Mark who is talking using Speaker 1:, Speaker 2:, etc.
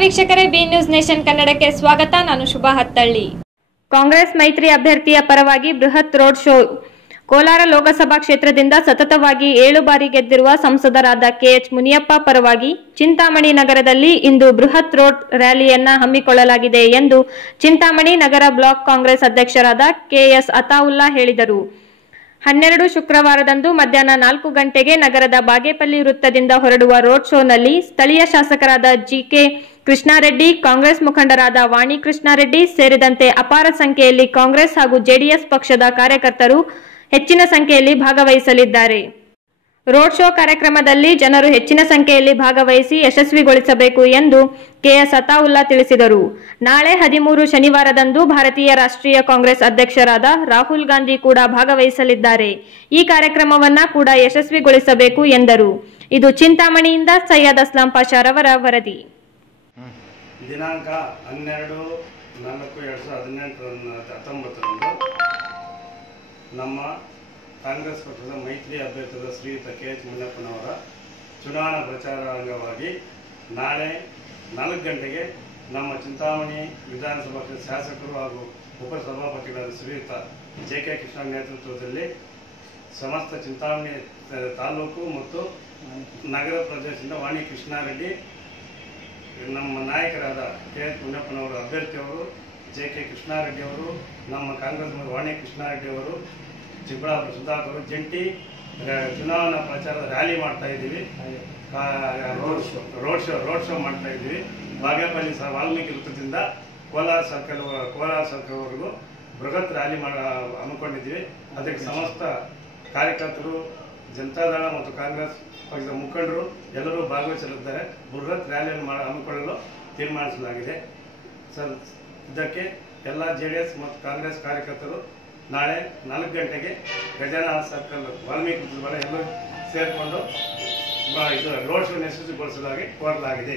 Speaker 1: ವೀಕ್ಷಕರೇ B news nation ಕನ್ನಡಕ್ಕೆ ಸ್ವಾಗತ. ನಾನು ಶುಭ ಹತ್ತಳ್ಳಿ. ಕಾಂಗ್ರೆಸ್ ಮೈತ್ರಿ ಅಭ್ಯರ್ಥಿಯ ಪರವಾಗಿ ಬೃಹತ್ ರೋಡ್ ಶೋ. ಕೋಲಾರ ಲೋಕಸಭಾ ಕ್ಷೇತ್ರದಿಂದ ಸತತವಾಗಿ ಏಳು ಬಾರಿ ಗೆದ್ದಿರುವ ಸಂಸದರಾದ ಕೆಎಚ್ ಮುನಿಯಪ್ಪ ಪರವಾಗಿ ಚಿಂತಾಮಣಿ ನಗರದಲ್ಲಿ ಇಂದು ಬೃಹತ್ ರೋಡ್ ರ್ಯಾಲಿಯನ್ನ ಹಮ್ಮಿಕೊಳ್ಳಲಾಗಿದೆ ಎಂದು ಚಿಂತಾಮಣಿ ನಗರ ಬ್ಲಾಕ್ ಕಾಂಗ್ರೆಸ್ ಅಧ್ಯಕ್ಷರಾದ ಕೆಎಸ್ ಅತಾವುಲ್ಲಾ ಹೇಳಿದರು. ಹನ್ನೆರಡು ಶುಕ್ರವಾರದಂದು ಮಧ್ಯಾಹ್ನ ನಾಲ್ಕು ಗಂಟೆಗೆ ನಗರದ ಬಾಗೇಪಲ್ಲಿ ವೃತ್ತದಿಂದ ಹೊರಡುವ ರೋಡ್ ಶೋನಲ್ಲಿ ಸ್ಥಳೀಯ ಶಾಸಕರಾದ ಜಿಕೆ ಕೃಷ್ಣಾರೆಡ್ಡಿ ಕಾಂಗ್ರೆಸ್ ಮುಖಂಡರಾದ ವಾಣಿ ಕೃಷ್ಣಾರೆಡ್ಡಿ ಸೇರಿದಂತೆ ಅಪಾರ ಸಂಖ್ಯೆಯಲ್ಲಿ ಕಾಂಗ್ರೆಸ್ ಹಾಗೂ ಜೆಡಿಎಸ್ ಪಕ್ಷದ ಕಾರ್ಯಕರ್ತರು ಹೆಚ್ಚಿನ ಸಂಖ್ಯೆಯಲ್ಲಿ ಭಾಗವಹಿಸಲಿದ್ದಾರೆ. ರೋಡ್ ಶೋ ಕಾರ್ಯಕ್ರಮದಲ್ಲಿ ಜನರು ಹೆಚ್ಚಿನ ಸಂಖ್ಯೆಯಲ್ಲಿ ಭಾಗವಹಿಸಿ ಯಶಸ್ವಿಗೊಳಿಸಬೇಕು ಎಂದು ಕೆಎಸ್ ಅತಾವುಲ್ಲಾ ತಿಳಿಸಿದರು. ನಾಳೆ ಹದಿಮೂರು ಶನಿವಾರದಂದು ಭಾರತೀಯ ರಾಷ್ಟ್ರೀಯ ಕಾಂಗ್ರೆಸ್ ಅಧ್ಯಕ್ಷರಾದ ರಾಹುಲ್ ಗಾಂಧಿ ಕೂಡ ಭಾಗವಹಿಸಲಿದ್ದಾರೆ. ಈ ಕಾರ್ಯಕ್ರಮವನ್ನ ಕೂಡ ಯಶಸ್ವಿಗೊಳಿಸಬೇಕು ಎಂದರು. ಇದು ಚಿಂತಾಮಣಿಯಿಂದ ಸೈಯದ್ ಅಸ್ಲಾಂ ಪಾಷಾರವರ ವರದಿ.
Speaker 2: ದಿನಾಂಕ ಹನ್ನೆರಡು ನಾಲ್ಕು ಎರಡು ಸಾವಿರದ ಹದಿನೆಂಟರಂದು ಹತ್ತೊಂಬತ್ತರಂದು ನಮ್ಮ ಕಾಂಗ್ರೆಸ್ ಪಕ್ಷದ ಮೈತ್ರಿ ಅಭ್ಯರ್ಥಿಯಾದ ಶ್ರೀಯುತ ಕೆ ಎಚ್ ಮುನ್ನಪ್ಪನವರ ಚುನಾವಣಾ ಪ್ರಚಾರ ಅಂಗವಾಗಿ ನಾಳೆ ನಾಲ್ಕು ಗಂಟೆಗೆ ನಮ್ಮ ಚಿಂತಾಮಣಿ ವಿಧಾನಸಭಾ ಕ್ಷೇತ್ರದ ಶಾಸಕರು ಹಾಗೂ ಉಪಸಭಾಪತಿಗಳಾದ ಶ್ರೀಯುತ ಜೆ ಕೆ ಕೃಷ್ಣ ನೇತೃತ್ವದಲ್ಲಿ ಸಮಸ್ತ ಚಿಂತಾಮಣಿ ತಾಲೂಕು ಮತ್ತು ನಗರ ಪ್ರದೇಶದಿಂದ ವಾಣಿ ಕೃಷ್ಣಾರೆಡ್ಡಿ ನಮ್ಮ ನಾಯಕರಾದ ಕೆ ಎನ್ ಮುನಿಯಪ್ಪನವರು ಅಭ್ಯರ್ಥಿಯವರು ಜೆ ಕೆ ಕೃಷ್ಣಾರೆಡ್ಡಿ ಅವರು, ನಮ್ಮ ಕಾಂಗ್ರೆಸ್ ವಾಣಿ ಕೃಷ್ಣಾರೆಡ್ಡಿಯವರು ಚಿಕ್ಕಬಳ್ಳಾಪುರ ಸುಧಾಕರ್, ಜಂಟಿ ಚುನಾವಣಾ ಪ್ರಚಾರದ ರ್ಯಾಲಿ ಮಾಡ್ತಾ ಇದ್ದೀವಿ. Road show road show road show ಮಾಡ್ತಾ ಇದ್ದೀವಿ. ಬಾಗೇಪಲ್ಲಿ ಸಹ ವಾಲ್ಮೀಕಿ ವೃತ್ತದಿಂದ ಕೋಲಾರ ಸರ್ಕಲ್, ಕೋಲಾರ ಸರ್ಕಲ್ವರೆಗೂ ಬೃಹತ್ ರ್ಯಾಲಿ ಮಾಡ, ಹಮ್ಮಿಕೊಂಡಿದ್ದೀವಿ. ಅದಕ್ಕೆ ಸಮಸ್ತ ಕಾರ್ಯಕರ್ತರು ಜನತಾದಳ ಮತ್ತು ಕಾಂಗ್ರೆಸ್ ಪಕ್ಷದ ಮುಖಂಡರು ಎಲ್ಲರೂ ಭಾಗವಹಿಸಲಿದ್ದಾರೆ. ಬೃಹತ್ ರ್ಯಾಲಿಯನ್ನು ಹಮ್ಮಿಕೊಳ್ಳಲು ತೀರ್ಮಾನಿಸಲಾಗಿದೆ. ಸರ್, ಇದಕ್ಕೆ ಎಲ್ಲ ಜೆ ಮತ್ತು ಕಾಂಗ್ರೆಸ್ ಕಾರ್ಯಕರ್ತರು ನಾಳೆ ನಾಲ್ಕು ಗಂಟೆಗೆ ಗಜಾನ ಸರ್ಕಲ್ ವಾಲ್ಮೀಕಿ ಎಲ್ಲರೂ ಸೇರಿಕೊಂಡು ಇದು ರೋಡ್ ಶೋ ಯಶಸ್ವಿಗೊಳಿಸಲಾಗಿ ಕೋರಲಾಗಿದೆ.